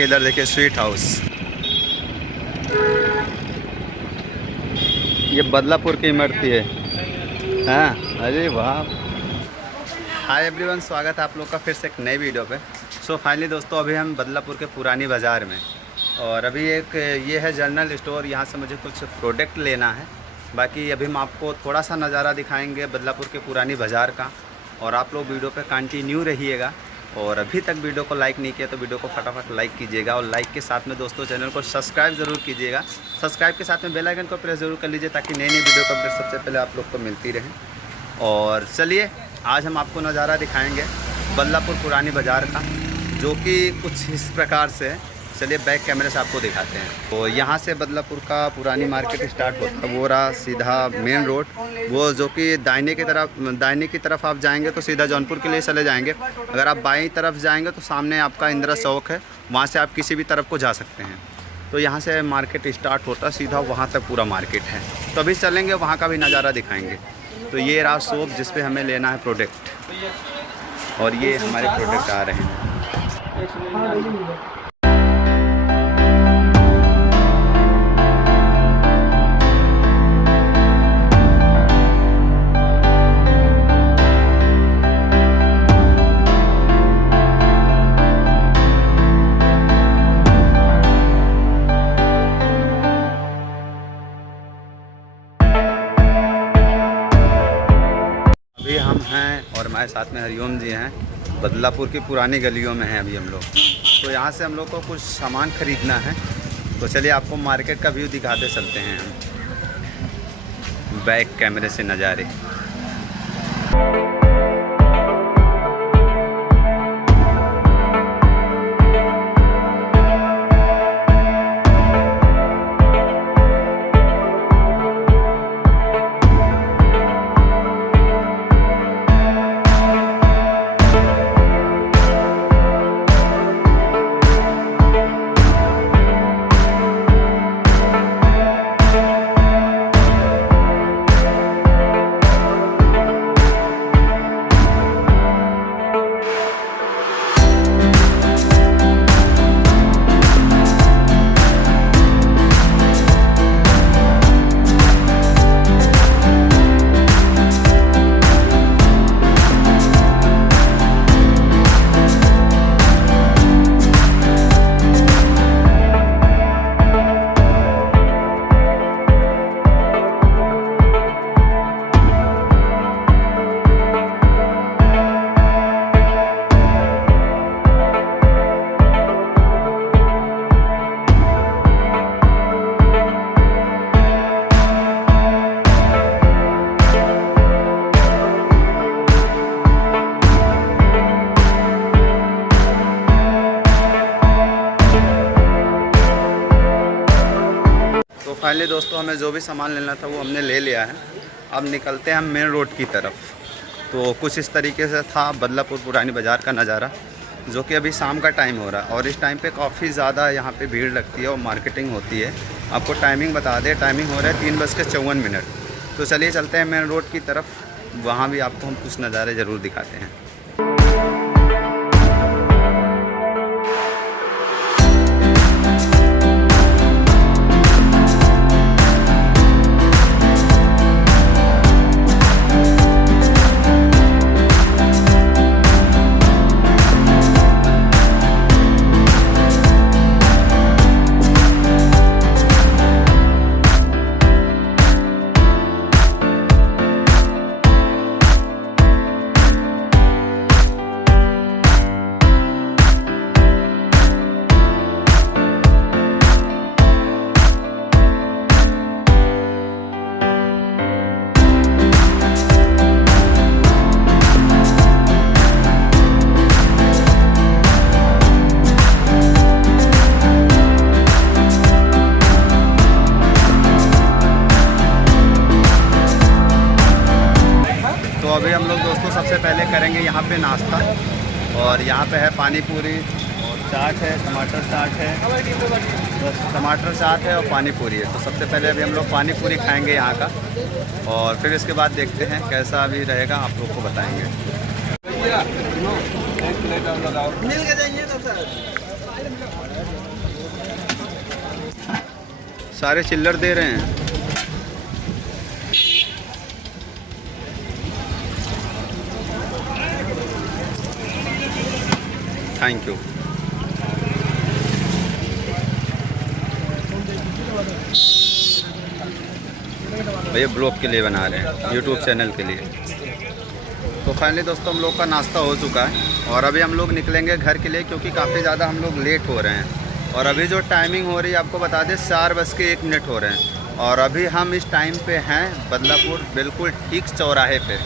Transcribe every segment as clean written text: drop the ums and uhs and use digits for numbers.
बाकी इधर देखिए स्वीट हाउस, ये बदलापुर की इमरती है। हाँ अरे वाह। हाय एवरीवन, स्वागत है आप लोग का फिर से एक नई वीडियो पे। सो फाइनली दोस्तों अभी हम बदलापुर के पुरानी बाज़ार में, और अभी एक ये है जनरल स्टोर, यहाँ से मुझे कुछ प्रोडक्ट लेना है। बाकी अभी हम आपको थोड़ा सा नज़ारा दिखाएंगे बदलापुर के पुरानी बाज़ार का, और आप लोग वीडियो पे कंटिन्यू रहिएगा। और अभी तक वीडियो को लाइक नहीं किया तो वीडियो को फटाफट लाइक कीजिएगा, और लाइक के साथ में दोस्तों चैनल को सब्सक्राइब ज़रूर कीजिएगा। सब्सक्राइब के साथ में बेल आइकन को प्रेस ज़रूर कर लीजिए ताकि नई नई वीडियो का अपडेट सबसे पहले आप लोग को मिलती रहे। और चलिए आज हम आपको नज़ारा दिखाएंगे बदलापुर पुरानी बाज़ार का, जो कि कुछ इस प्रकार से है। चलिए बैक कैमरे से आपको दिखाते हैं। तो यहाँ से बदलापुर का पुरानी मार्केट स्टार्ट होता है, वो रहा सीधा मेन रोड, वो जो कि दाहिने की तरफ आप जाएंगे तो सीधा जौनपुर के लिए चले जाएंगे। अगर आप बाईं तरफ जाएंगे तो सामने आपका इंदिरा चौक है, वहाँ से आप किसी भी तरफ को जा सकते हैं। तो यहाँ से मार्केट स्टार्ट होता है, सीधा वहाँ तक पूरा मार्केट है। तो अभी चलेंगे, वहाँ का भी नज़ारा दिखाएँगे। तो ये रहा शॉप जिस पे हमें लेना है प्रोडक्ट, और ये हमारे प्रोडक्ट आ रहे हैं। अभी हम हैं और हमारे साथ में हरिओम जी हैं, बदलापुर की पुरानी गलियों में हैं अभी हम लोग। तो यहाँ से हम लोग को कुछ सामान ख़रीदना है, तो चलिए आपको मार्केट का व्यू दिखाते चलते हैं हम बैक कैमरे से नज़ारे। तो फाइनली दोस्तों हमें जो भी सामान लेना था वो हमने ले लिया है। अब निकलते हैं हम मेन रोड की तरफ। तो कुछ इस तरीके से था बदलापुर पुरानी बाज़ार का नज़ारा, जो कि अभी शाम का टाइम हो रहा है, और इस टाइम पे काफ़ी ज़्यादा यहाँ पे भीड़ लगती है और मार्केटिंग होती है। आपको टाइमिंग बता दें, टाइमिंग हो रहा है 3:54। तो चलिए चलते हैं मेन रोड की तरफ, वहाँ भी आपको हम कुछ नज़ारे ज़रूर दिखाते हैं। तो अभी हम लोग दोस्तों सबसे पहले करेंगे यहाँ पे नाश्ता, और यहाँ पे है पानी पूरी और चाट है, टमाटर चाट है, बस टमाटर चाट है और पानी पूरी है। तो सबसे पहले अभी हम लोग पानी पूरी खाएंगे यहाँ का, और फिर इसके बाद देखते हैं कैसा अभी रहेगा, आप लोग को बताएंगे। मिल के जाइए ना सर। सारे चिल्लर दे रहे हैं। Thank you. भैया ब्लॉग के लिए बना रहे हैं, यूट्यूब चैनल के लिए। तो फाइनली दोस्तों हम लोग का नाश्ता हो चुका है और अभी हम लोग निकलेंगे घर के लिए, क्योंकि काफ़ी ज़्यादा हम लोग लेट हो रहे हैं। और अभी जो टाइमिंग हो रही है आपको बता दें 4:01 हो रहे हैं। और अभी हम इस टाइम पे हैं बदलापुर, बिल्कुल ठीक चौराहे पे।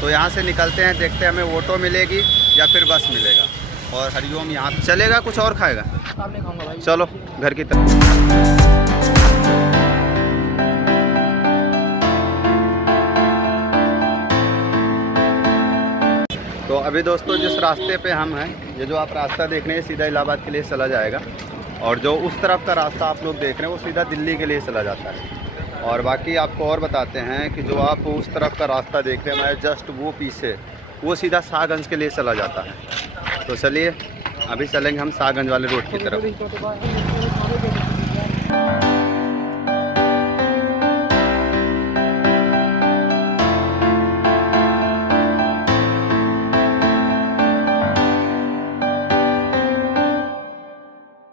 तो यहाँ से निकलते हैं, देखते हैं हमें ऑटो मिलेगी या फिर बस मिलेगा। और हरिओम यहाँ चलेगा, कुछ और खाएगा? नहीं खाऊंगा भाई। चलो घर की तरफ। तो अभी दोस्तों जिस रास्ते पे हम हैं, ये जो आप रास्ता देख रहे हैं सीधा इलाहाबाद के लिए चला जाएगा। और जो उस तरफ का रास्ता आप लोग देख रहे हैं वो सीधा दिल्ली के लिए चला जाता है। और बाकी आपको और बताते हैं कि जो आप उस तरफ का रास्ता देख रहे हैं हमारे जस्ट वो पीछे, वो सीधा शाहगंज के लिए चला जाता है। तो चलिए अभी चलेंगे हम शाहगंज वाले रोड की तरफ।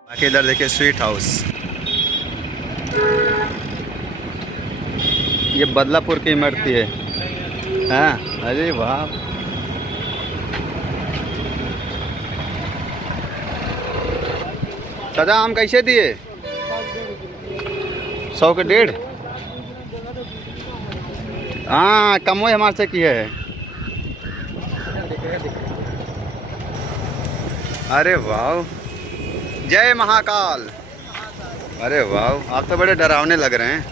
बाकी इधर देखिए स्वीट हाउस, ये बदलापुर की इमरती है। हाँ अरे वाह, चाचा आम कैसे दिए? 100 के 1.5। हाँ कम ही हमारे से की है। अरे वाह, जय महाकाल। अरे वाह, आप तो बड़े डरावने लग रहे हैं।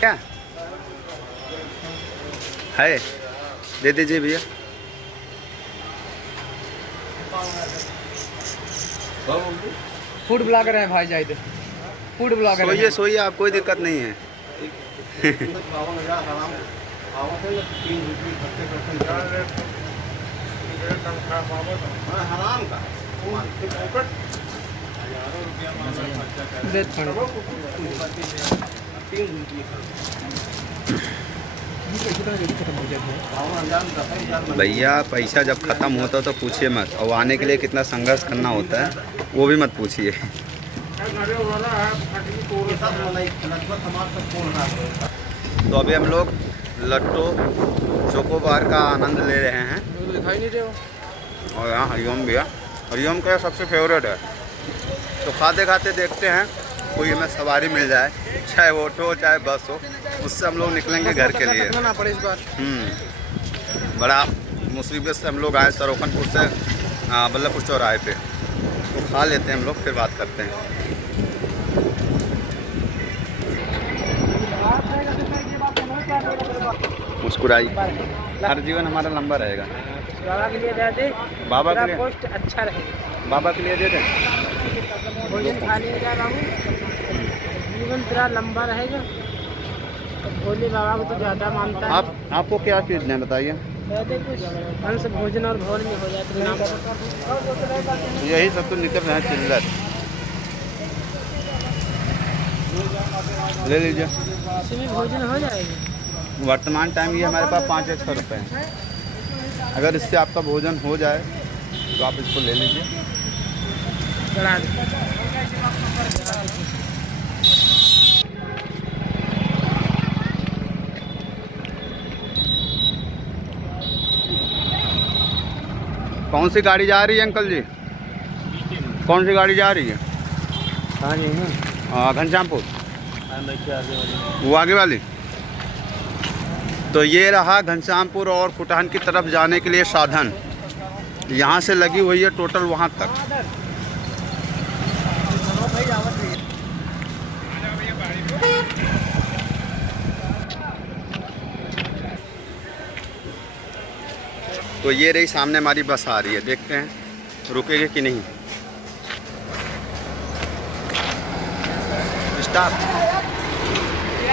क्या है? दे दीजिए भैया। फूड ब्लॉगर है भाई जाहिद, फूड ब्लॉगर। सोइए सोइए, आप कोई दिक्कत नहीं है। भैया पैसा जब ख़त्म होता तो पूछिए मत, और आने के लिए कितना संघर्ष करना होता है वो भी मत पूछिए। तो अभी हम लोग लट्टू चोकोबार का आनंद ले रहे हैं। दिखाई नहीं रहे। और यहाँ हरिओम भैया, हरिओम का सबसे फेवरेट है। तो खाते खाते देखते हैं कोई हमें सवारी मिल जाए, चाहे ऑटो हो चाहे बस हो, उससे हम लोग निकलेंगे घर के लिए। ना पड़े इस बार। बड़ा मुसीबत से हम लोग आए सरोखनपुर से बल्लभपुर चौराहे पे। तो खा लेते हैं हम लोग, फिर बात करते हैं। मुस्कुराई, हर जीवन हमारा लंबा रहेगा। बाबा के लिए दे दे, बाबा के लिए पोस्ट अच्छा रहेगा। बाबा के लिए दे दें। भोजन खा लिया जा रहा हूँ, जीवन तेरा लंबा रहेगा। भोले बाबा को तो ज़्यादा मानता है। आपको क्या चीज़ है बताइए? दे दे कुछ, हंस भोजन और भोल में हो जाए तो नाम। यही सब तो निकल रहे हैं चिल्लर। ले लीजिए, इसमें भोजन हो जाएगी। वर्तमान टाइम ये हमारे पास 5 या 6 रुपये हैं। अगर इससे आपका भोजन हो जाए तो आप इसको ले लीजिए। चढ़ा दे। कौन सी गाड़ी जा रही है अंकल जी? कौन सी गाड़ी जा रही है? हाँ जी घनश्यामपुर, वो आगे वाली। तो ये रहा घनश्यामपुर और फुटान की तरफ जाने के लिए साधन। यहाँ से लगी हुई है टोटल वहाँ तक। तो ये रही सामने हमारी बस आ रही है, देखते हैं रुकेगी कि नहीं। स्टाफ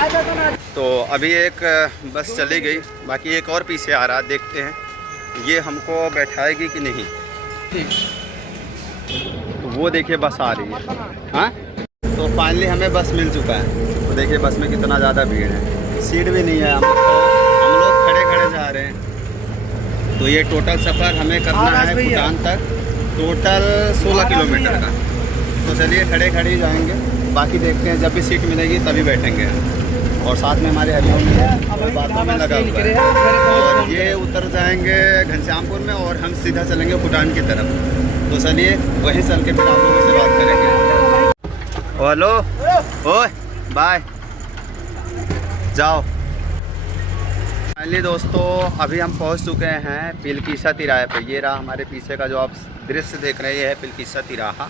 तो अभी एक बस चली गई, बाकी एक और पीछे आ रहा, देखते हैं ये हमको बैठाएगी कि नहीं। तो वो देखिए बस आ रही है। हाँ, तो फाइनली हमें बस मिल चुका है। तो देखिए बस में कितना ज़्यादा भीड़ है, सीट भी नहीं है, हम लोग खड़े खड़े जा रहे हैं। तो ये टोटल सफ़र हमें करना है भूटान तक, टोटल 16 किलोमीटर का। तो चलिए खड़े खड़े ही जाएंगे, बाकी देखते हैं जब भी सीट मिलेगी तभी बैठेंगे। और साथ में हमारे हरिओम में बातों में लगा हुआ है। और ये उतर जाएंगे घनश्यामपुर में और हम सीधा चलेंगे भूटान की तरफ। तो चलिए वहीं चल के फिर आप लोगों से बात करेंगे। हेलो, ओए बाय, जाओ। फाइनली दोस्तों अभी हम पहुंच चुके हैं पिलकीसा तिराहे पे। ये रहा हमारे पीछे का जो आप दृश्य देख रहे हैं, ये है पिलकीसा तिराहा।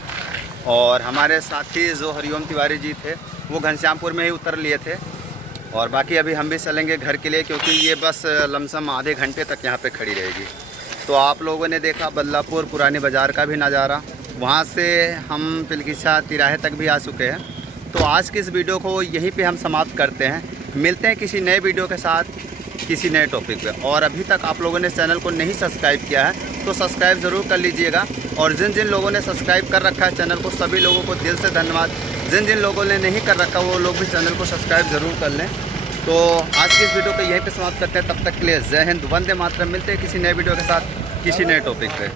और हमारे साथी जो हरिओम तिवारी जी थे वो घनश्यामपुर में ही उतर लिए थे। और बाकी अभी हम भी चलेंगे घर के लिए, क्योंकि ये बस लमसम आधे घंटे तक यहाँ पे खड़ी रहेगी। तो आप लोगों ने देखा बदलापुर पुराने बाज़ार का भी नज़ारा, वहाँ से हम पिलकीसा तिराहे तक भी आ चुके हैं। तो आज की इस वीडियो को यहीं पे हम समाप्त करते हैं। मिलते हैं किसी नए वीडियो के साथ, किसी नए टॉपिक पे। और अभी तक आप लोगों ने चैनल को नहीं सब्सक्राइब किया है तो सब्सक्राइब ज़रूर कर लीजिएगा। और जिन जिन लोगों ने सब्सक्राइब कर रखा है चैनल को, सभी लोगों को दिल से धन्यवाद। जिन जिन लोगों ने नहीं कर रखा वो लोग भी चैनल को सब्सक्राइब ज़रूर कर लें। तो आज की इस वीडियो को यहीं पे समाप्त करते हैं। तब तक के लिए जय हिंद, वंदे मातरम। मिलते हैं किसी नए वीडियो के साथ, किसी नए टॉपिक पे।